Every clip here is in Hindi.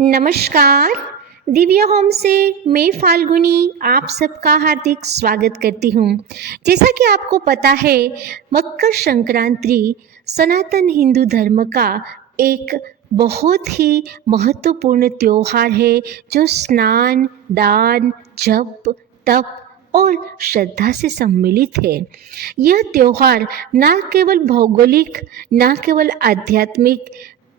नमस्कार। दिव्या होम से मैं फाल्गुनी आप सबका हार्दिक स्वागत करती हूँ। जैसा कि आपको पता है, मकर संक्रांति सनातन हिंदू धर्म का एक बहुत ही महत्वपूर्ण त्योहार है जो स्नान, दान, जप, तप और श्रद्धा से सम्मिलित है। यह त्योहार न केवल भौगोलिक, न केवल आध्यात्मिक,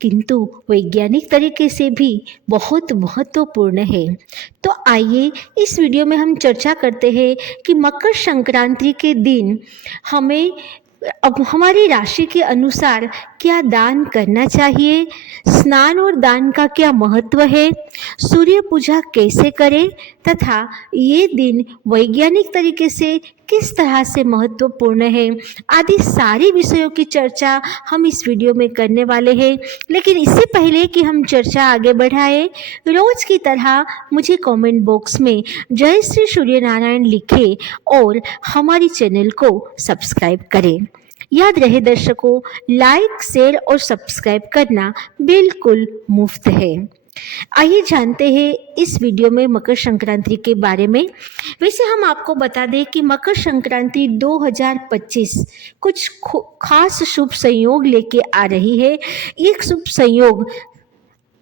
किंतु वैज्ञानिक तरीके से भी बहुत महत्वपूर्ण है। तो आइए इस वीडियो में हम चर्चा करते हैं कि मकर संक्रांति के दिन हमें अब हमारी राशि के अनुसार क्या दान करना चाहिए, स्नान और दान का क्या महत्व है, सूर्य पूजा कैसे करें तथा ये दिन वैज्ञानिक तरीके से किस तरह से महत्वपूर्ण है, आदि सारी विषयों की चर्चा हम इस वीडियो में करने वाले हैं। लेकिन इससे पहले कि हम चर्चा आगे बढ़ाएं, रोज की तरह मुझे कमेंट बॉक्स में जय श्री सूर्य नारायण लिखें और हमारी चैनल को सब्सक्राइब करें। याद रहे दर्शकों, लाइक, शेयर और सब्सक्राइब करना बिल्कुल मुफ्त है। आइए जानते हैं इस वीडियो में मकर संक्रांति के बारे में। वैसे हम आपको बता दें कि मकर संक्रांति 2025 कुछ खास शुभ संयोग लेके आ रही है। एक शुभ संयोग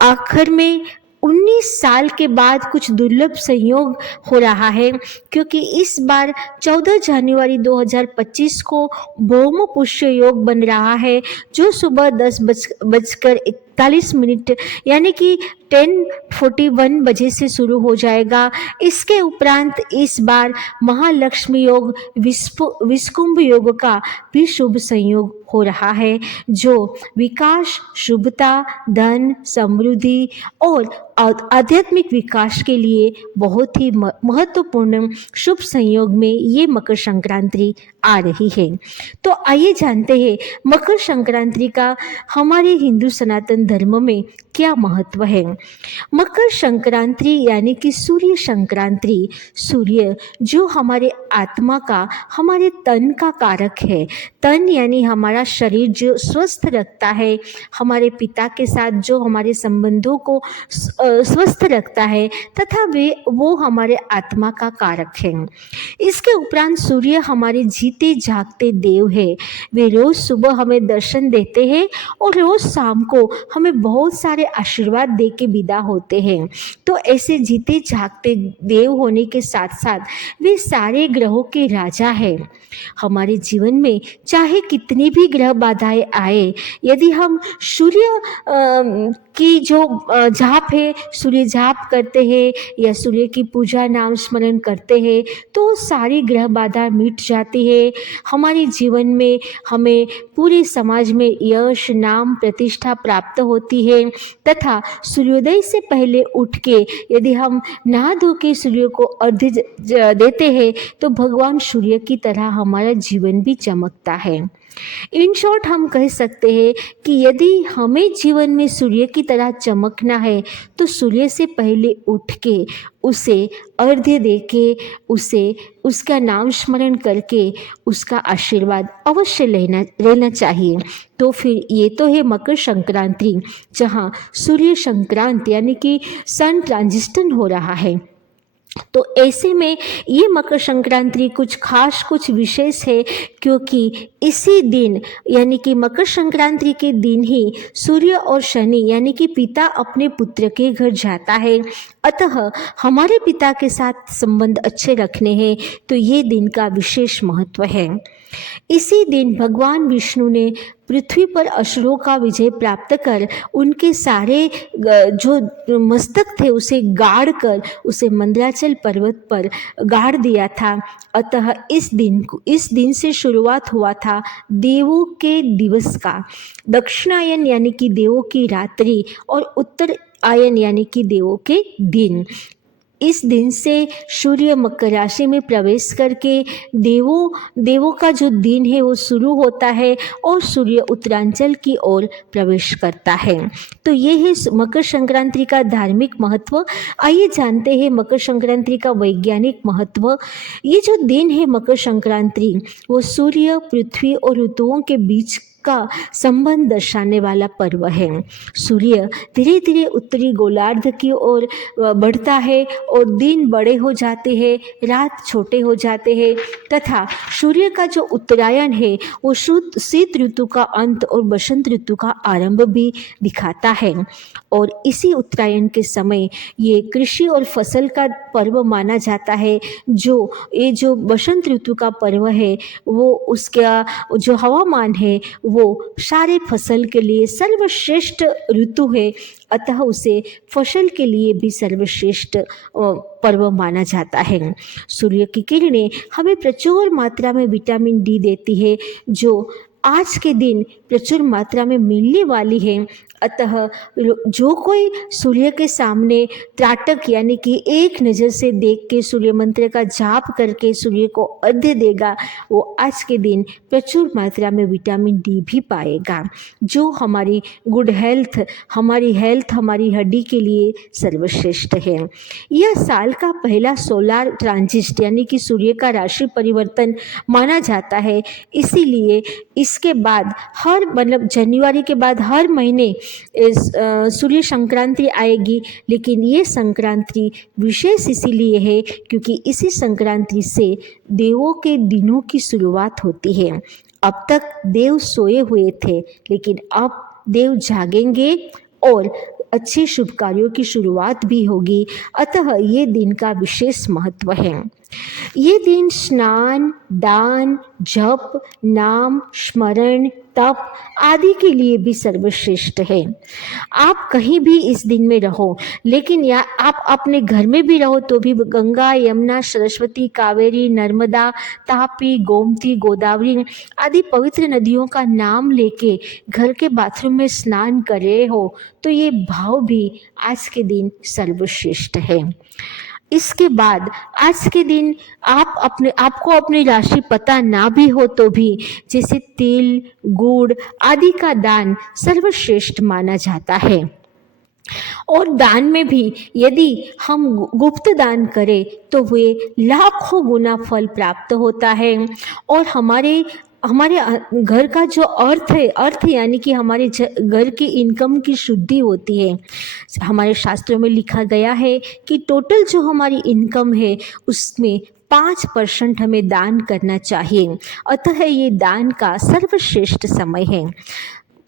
आखिर में 19 साल के बाद कुछ दुर्लभ संयोग हो रहा है, क्योंकि इस बार 14 जनवरी 2025 को भौम पुष्य योग बन रहा है, जो सुबह 10:41 यानी कि 10:41 बजे से शुरू हो जाएगा। इसके उपरांत इस बार महालक्ष्मी योग, विषकुंभ योग का भी शुभ संयोग हो रहा है, जो विकास, शुभता, धन, समृद्धि और आध्यात्मिक विकास के लिए बहुत ही महत्वपूर्ण शुभ संयोग में ये मकर संक्रांति आ रही है। तो आइए जानते हैं मकर संक्रांति का हमारे हिंदू सनातन धर्म में क्या महत्व है। मकर संक्रांति यानी कि सूर्य संक्रांति, सूर्य जो हमारे आत्मा का, हमारे तन का कारक है। तन यानी हमारा शरीर जो स्वस्थ रखता है, हमारे पिता के साथ जो हमारे संबंधों को स्वस्थ रखता है, तथा वो हमारे आत्मा का कारक है। इसके उपरांत सूर्य हमारे जीते जागते देव है। वे रोज सुबह हमें दर्शन देते हैं और रोज शाम को हमें बहुत सारे आशीर्वाद दे के विदा होते हैं। तो ऐसे जीते जागते देव होने के साथ साथ वे सारे ग्रहों के राजा हैं। हमारे जीवन में चाहे कितनी भी ग्रह बाधाएं आए, यदि हम सूर्य की जो जाप है, सूर्य जाप करते हैं या सूर्य की पूजा, नाम स्मरण करते हैं, तो सारी ग्रह बाधा मिट जाती है। हमारे जीवन में हमें पूरे समाज में यश, नाम, प्रतिष्ठा प्राप्त होती है। तथा सूर्योदय से पहले उठ के यदि हम नहा धो के सूर्य को अर्घ्य देते हैं, तो भगवान सूर्य की तरह हमारा जीवन भी चमकता है। इन शॉर्ट हम कह सकते हैं कि यदि हमें जीवन में सूर्य की तरह चमकना है, तो सूर्य से पहले उठ के उसे अर्घ्य दे के, उसे उसका नाम स्मरण करके उसका आशीर्वाद अवश्य लेना चाहिए। तो फिर ये तो है मकर संक्रांति, जहाँ सूर्य संक्रांति यानी कि सन ट्रांजिशन हो रहा है। तो ऐसे में ये मकर संक्रांति कुछ खास, कुछ विशेष है, क्योंकि इसी दिन यानी कि मकर संक्रांति के दिन ही सूर्य और शनि यानी कि पिता अपने पुत्र के घर जाता है। अतः हमारे पिता के साथ संबंध अच्छे रखने हैं, तो ये दिन का विशेष महत्व है। इसी दिन भगवान विष्णु ने पृथ्वी पर असुरों का विजय प्राप्त कर उनके सारे जो मस्तक थे उसे गाड़ कर उसे मंदराचल पर्वत पर गाड़ दिया था। अतः इस दिन से शुरुआत हुआ था देवों के दिवस का। दक्षिणायन यानी कि देवों की रात्रि और उत्तरायण यानी कि देवों के दिन। इस दिन से सूर्य मकर राशि में प्रवेश करके देवों का जो दिन है वो शुरू होता है और सूर्य उत्तरांचल की ओर प्रवेश करता है। तो ये है मकर संक्रांति का धार्मिक महत्व। आइए जानते हैं मकर संक्रांति का वैज्ञानिक महत्व। ये जो दिन है मकर संक्रांति, वो सूर्य, पृथ्वी और ऋतुओं के बीच का संबंध दर्शाने वाला पर्व है। सूर्य धीरे धीरे उत्तरी गोलार्ध की ओर बढ़ता है और दिन बड़े हो जाते हैं, रात छोटे हो जाते हैं तथा सूर्य का जो उत्तरायण है वो शीत ऋतु का अंत और बसंत ऋतु का आरंभ भी दिखाता है। और इसी उत्तरायण के समय ये कृषि और फसल का पर्व माना जाता है। ये जो बसंत ऋतु का पर्व है वो उसका जो हवामान है वो सारे फसल के लिए सर्वश्रेष्ठ ऋतु है, अतः उसे फसल के लिए भी सर्वश्रेष्ठ पर्व माना जाता है। सूर्य की किरणें हमें प्रचुर मात्रा में विटामिन डी देती है जो आज के दिन प्रचुर मात्रा में मिलने वाली है। अतः जो कोई सूर्य के सामने त्राटक यानी कि एक नज़र से देख के सूर्य मंत्र का जाप करके सूर्य को अर्घ्य देगा वो आज के दिन प्रचुर मात्रा में विटामिन डी भी पाएगा, जो हमारी गुड हेल्थ हमारी हड्डी के लिए सर्वश्रेष्ठ है। यह साल का पहला सोलार ट्रांजिट यानी कि सूर्य का राशि परिवर्तन माना जाता है। इसीलिए इसके बाद जनवरी के बाद हर महीने सूर्य संक्रांति आएगी, लेकिन ये संक्रांति विशेष इसीलिए है क्योंकि इसी संक्रांति से देवों के दिनों की शुरुआत होती है। अब तक देव सोए हुए थे, लेकिन अब देव जागेंगे और अच्छे शुभ कार्यों की शुरुआत भी होगी, अतः ये दिन का विशेष महत्व है। ये दिन स्नान, दान, जप, नाम, स्मरण, तप आदि के लिए भी सर्वश्रेष्ठ है। आप कहीं भी इस दिन में रहो, लेकिन या आप अपने घर में भी रहो तो भी गंगा, यमुना, सरस्वती, कावेरी, नर्मदा, तापी, गोमती, गोदावरी आदि पवित्र नदियों का नाम लेके घर के बाथरूम में स्नान कर रहे हो तो ये भाव भी आज के दिन सर्वश्रेष्ठ है। इसके बाद आज के दिन आपको अपनी राशि पता ना भी हो तो भी जैसे तिल, गुड़ आदि का दान सर्वश्रेष्ठ माना जाता है। और दान में भी यदि हम गुप्त दान करें तो वे लाखों गुना फल प्राप्त होता है। और हमारे घर का जो अर्थ यानी कि हमारे घर की इनकम की शुद्धि होती है। हमारे शास्त्रों में लिखा गया है कि टोटल जो हमारी इनकम है उसमें 5% हमें दान करना चाहिए, अतः ये दान का सर्वश्रेष्ठ समय है।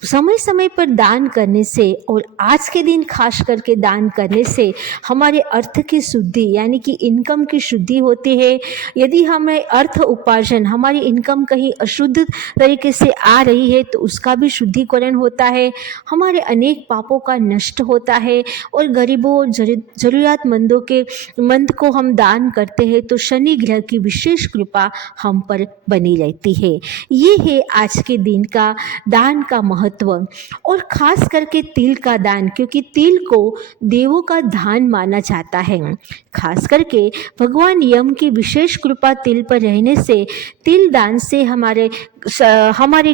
समय समय पर दान करने से और आज के दिन खास करके दान करने से हमारे अर्थ की शुद्धि यानी कि इनकम की शुद्धि होती है। यदि हमें अर्थ उपार्जन हमारी इनकम कहीं अशुद्ध तरीके से आ रही है तो उसका भी शुद्धिकरण होता है, हमारे अनेक पापों का नष्ट होता है और गरीबों और जरूरतमंदों के मंद को हम दान करते हैं तो शनि ग्रह की विशेष कृपा हम पर बनी रहती है। ये है आज के दिन का दान का महत्व। और खास करके तिल का दान, क्योंकि तिल को देवों का धान माना जाता है। खास करके भगवान यम की विशेष कृपा तिल पर रहने से तिल दान से हमारे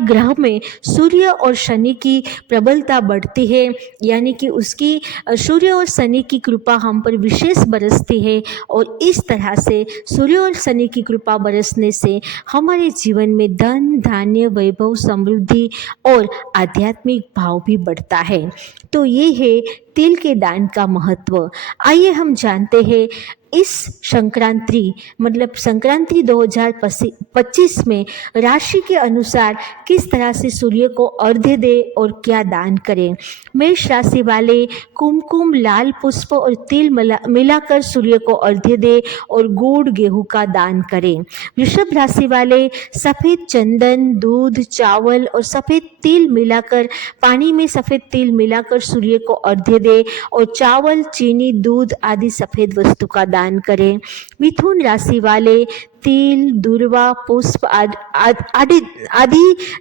ग्रह में सूर्य और शनि की प्रबलता बढ़ती है, यानी कि उसकी सूर्य और शनि की कृपा हम पर विशेष बरसती है। और इस तरह से सूर्य और शनि की कृपा बरसने से हमारे जीवन में धन, धान्य, वैभव, समृद्धि और आध्यात्मिक भाव भी बढ़ता है। तो ये है तिल के दान का महत्व। आइए हम जानते हैं इस संक्रांति 2025 में राशि के अनुसार किस तरह से सूर्य को अर्घ्य दे और क्या दान करें। मेष राशि वाले कुमकुम, लाल पुष्प और तिल मिलाकर सूर्य को अर्घ्य दे और गुड़, गेहूं का दान करें। वृषभ राशि वाले सफेद चंदन, दूध, चावल और सफेद तिल मिलाकर पानी में सफेद तिल मिलाकर सूर्य को अर्घ्य दे और चावल, चीनी, दूध आदि सफेद वस्तु का दान करें। मिथुन राशि वाले तिल, दुर्वा, पुष्प आदि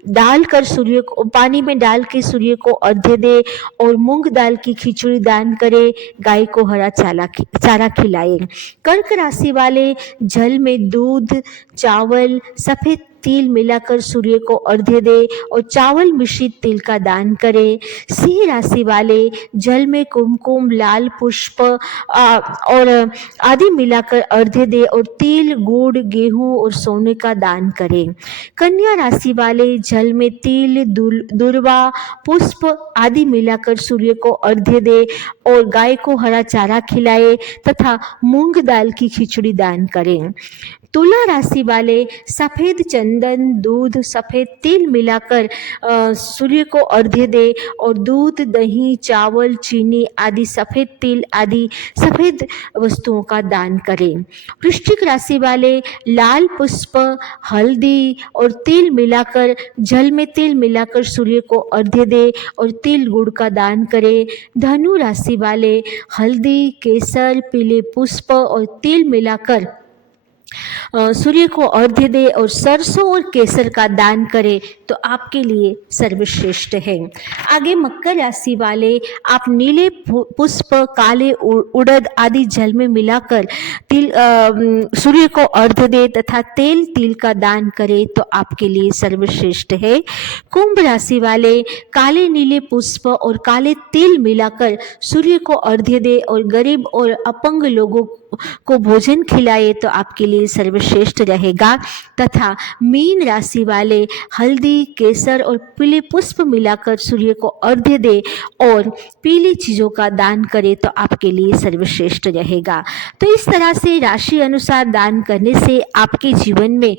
डालकर सूर्य को पानी में डाल के सूर्य को अर्घ्य दे और मूंग दाल की खिचड़ी दान करे, गाय को हरा चारा खिलाए। कर्क राशि वाले जल में दूध, चावल, सफेद तिल मिलाकर सूर्य को अर्घ्य दे और चावल मिश्रित तिल का दान करें। सिंह राशि वाले जल में कुमकुम, लाल पुष्प और आदि मिलाकर अर्घ्य दे और तिल, गुड़, गेहूं और सोने का दान करें। कन्या राशि वाले जल में तिल, दूर्वा, पुष्प आदि मिलाकर सूर्य को अर्घ्य दे और गाय को हरा चारा खिलाए तथा मूंग दाल की खिचड़ी दान करें। तुला राशि वाले सफेद चंदन, दूध, सफेद तिल मिलाकर सूर्य को अर्घ्य दे और दूध, दही, चावल, चीनी आदि सफेद तिल आदि सफेद वस्तुओं का दान करें। वृश्चिक राशि वाले लाल पुष्प, हल्दी और तिल मिलाकर जल में तिल मिलाकर सूर्य को अर्घ्य दे और तिल गुड़ का दान करें। धनु राशि वाले हल्दी, केसर, पीले पुष्प और तिल मिलाकर सूर्य को अर्घ्य दे और सरसों और केसर का दान करें तो आपके लिए सर्वश्रेष्ठ है। आगे मकर राशि वाले आप नीले पुष्प, काले उड़द आदि जल में मिलाकर तिल सूर्य को अर्घ्य दे तथा तेल तिल का दान करें तो आपके लिए सर्वश्रेष्ठ है। कुंभ राशि वाले काले नीले पुष्प और काले तिल मिलाकर सूर्य को अर्घ्य दे और गरीब और अपंग लोगों को भोजन खिलाए तो आपके लिए सर्वश्रेष्ठ रहेगा। तथा मीन राशि वाले हल्दी, केसर और पीले पुष्प मिलाकर सूर्य को अर्घ्य दे और पीली चीजों का दान करे तो आपके लिए सर्वश्रेष्ठ रहेगा। तो इस तरह से राशि अनुसार दान करने से आपके जीवन में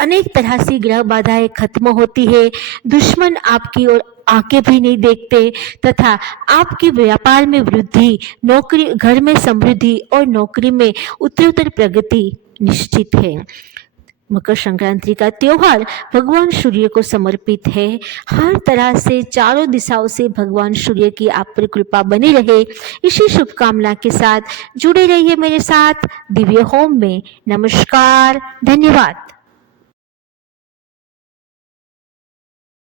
अनेक तरह से ग्रह बाधाएं खत्म होती है, दुश्मन आपकी ओर आंखें भी नहीं देखते तथा आपके व्यापार में वृद्धि, नौकरी, घर में समृद्धि और नौकरी में उत्तरोत्तर प्रगति निश्चित है। मकर संक्रांति का त्योहार भगवान सूर्य को समर्पित है। हर तरह से चारों दिशाओं से भगवान सूर्य की आप पर कृपा बनी रहे, इसी शुभकामना के साथ जुड़े रहिए मेरे साथ दिव्य होम में। नमस्कार, धन्यवाद।